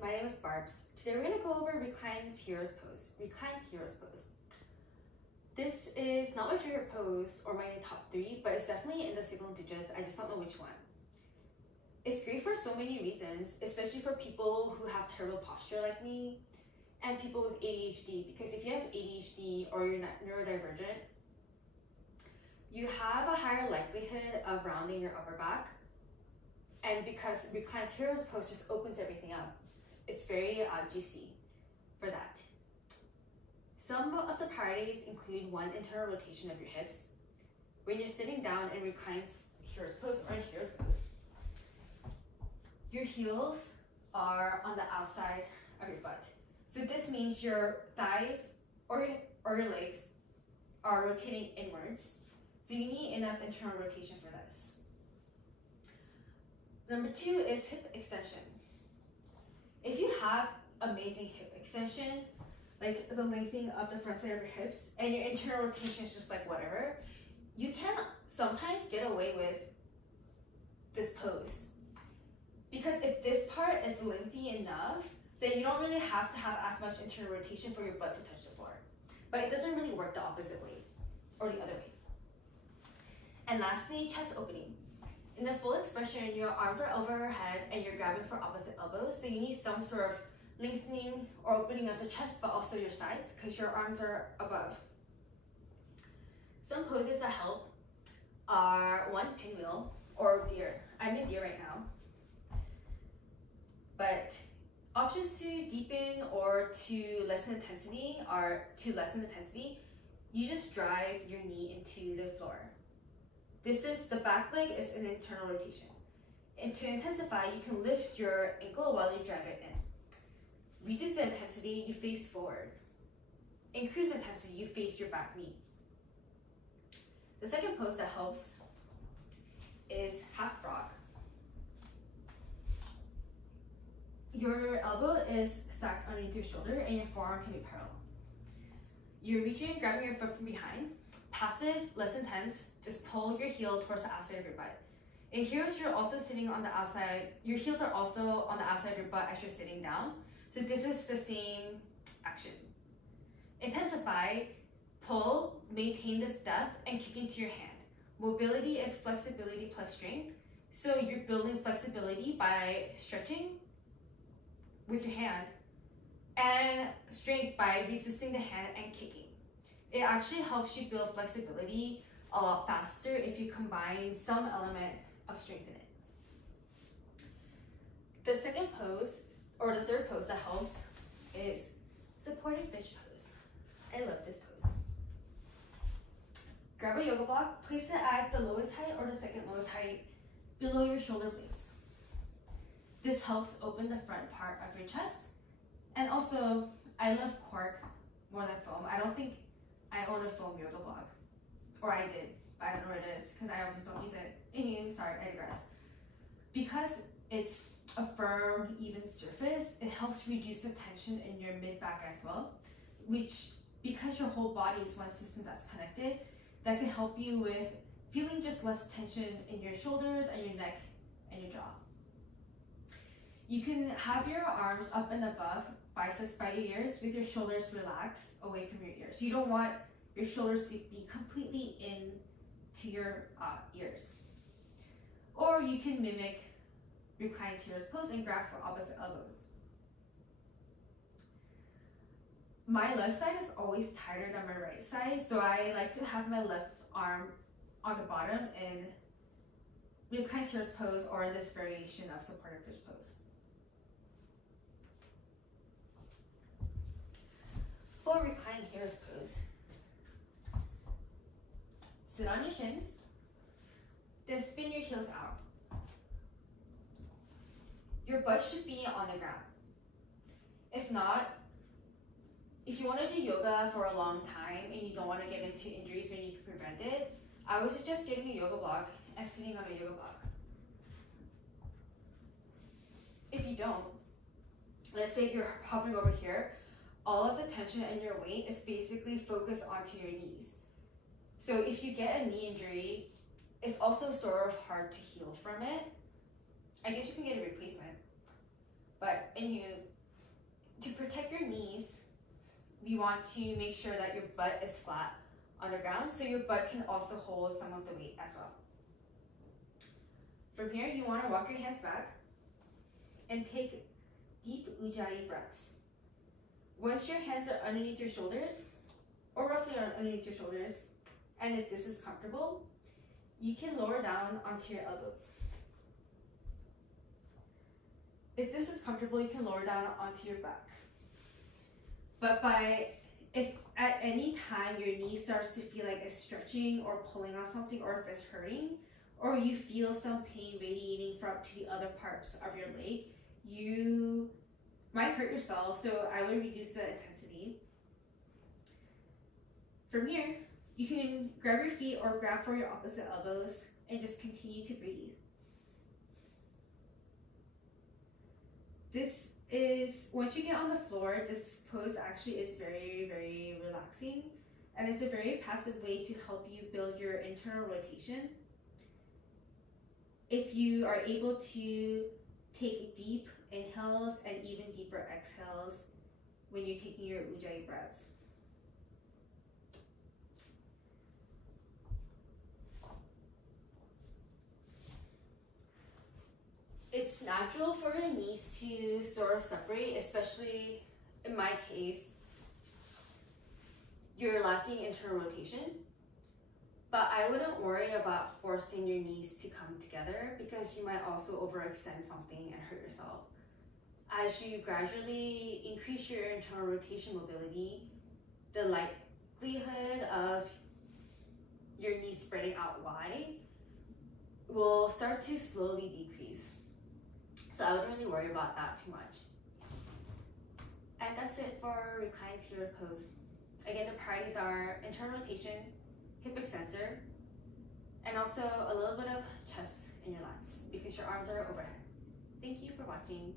my name is Barbs. Today we're going to go over reclined hero's pose. This is not my favorite pose or my top 3, but it's definitely in the single digits. I just don't know which one. It's great for so many reasons, especially for people who have terrible posture like me and people with ADHD, because if you have ADHD or you're not neurodivergent, you have a higher likelihood of rounding your upper back. And because reclined hero's pose just opens everything up, it's very juicy for that. Some of the priorities include 1, internal rotation of your hips. When you're sitting down in reclined hero's pose or in hero's pose, your heels are on the outside of your butt. So this means your thighs or your legs are rotating inwards. So you need enough internal rotation for this. Number 2 is hip extension. If you have amazing hip extension, like the lengthening of the front side of your hips, and your internal rotation is just like whatever, you can sometimes get away with this pose. Because if this part is lengthy enough, then you don't really have to have as much internal rotation for your butt to touch the floor. But it doesn't really work the opposite way, or the other way. And lastly, chest opening. In the full expression, your arms are over your head and you're grabbing for opposite elbows. So you need some sort of lengthening or opening of the chest, but also your sides, because your arms are above. Some poses that help are 1, pinwheel or deer. I'm in deer right now. But options to deepen or to lessen intensity are you just drive your knee into the floor. The back leg is an internal rotation. And to intensify, you can lift your ankle while you drive it in. Reduce the intensity, you face forward. Increase intensity, you face your back knee. The second pose that helps is half frog. Your elbow is stacked underneath your shoulder and your forearm can be parallel. You're reaching, grabbing your foot from behind. Passive, less intense, just pull your heel towards the outside of your butt. In heroes, you're also sitting on the outside, your heels are also on the outside of your butt as you're sitting down. So this is the same action. Intensify, pull, maintain this depth, and kick into your hand. Mobility is flexibility plus strength. So you're building flexibility by stretching with your hand, and strength by resisting the hand and kicking. It actually helps you build flexibility a lot faster if you combine some element of strength in it. The second pose, or the third pose that helps, is supported fish pose. I love this pose. Grab a yoga block, place it at the lowest height or the second lowest height below your shoulder blades. This helps open the front part of your chest. And also, I love cork more than foam. I don't think I own a foam yoga block. Or I did, but I don't know where it is because I obviously don't use it. Anyway, sorry, I digress. Because it's a firm, even surface, it helps reduce the tension in your mid-back as well, which, because your whole body is one system that's connected, that can help you with feeling just less tension in your shoulders and your neck and your jaw. You can have your arms up and above, biceps by your ears, with your shoulders relaxed away from your ears. You don't want your shoulders to be completely into your ears. Or you can mimic reclined hero's pose and grab for opposite elbows. My left side is always tighter than my right side, so I like to have my left arm on the bottom in reclined hero's pose or this variation of supported fish pose. For reclined hero's pose, sit on your shins, then spin your heels out. Your butt should be on the ground. If not, if you want to do yoga for a long time and you don't want to get into injuries when you can prevent it, I would suggest getting a yoga block and sitting on a yoga block. If you don't, let's say you're hovering over here, all of the tension in your weight is basically focused onto your knees. So if you get a knee injury, it's also sort of hard to heal from it. I guess you can get a replacement. But to protect your knees, we want to make sure that your butt is flat on the ground, so your butt can also hold some of the weight as well. From here, you want to walk your hands back and take deep ujjayi breaths. Once your hands are underneath your shoulders, or roughly underneath your shoulders, and if this is comfortable, you can lower down onto your elbows. If this is comfortable, you can lower down onto your back. But if at any time your knee starts to feel like it's stretching or pulling on something, or if it's hurting, or you feel some pain radiating from to the other parts of your leg, you might hurt yourself, so I would reduce the intensity. From here, you can grab your feet or grab for your opposite elbows and just continue to breathe. This is, once you get on the floor, this pose actually is very, very relaxing, and it's a very passive way to help you build your internal rotation. If you are able to take deep inhales and even deeper exhales when you're taking your ujjayi breaths. It's natural for your knees to sort of separate, especially in my case, you're lacking internal rotation. But I wouldn't worry about forcing your knees to come together, because you might also overextend something and hurt yourself. As you gradually increase your internal rotation mobility, the likelihood of your knees spreading out wide will start to slowly decrease. So I wouldn't really worry about that too much. And that's it for reclined seated pose. Again, the priorities are internal rotation, hip extensor, and also a little bit of chest in your lats because your arms are overhead. Thank you for watching.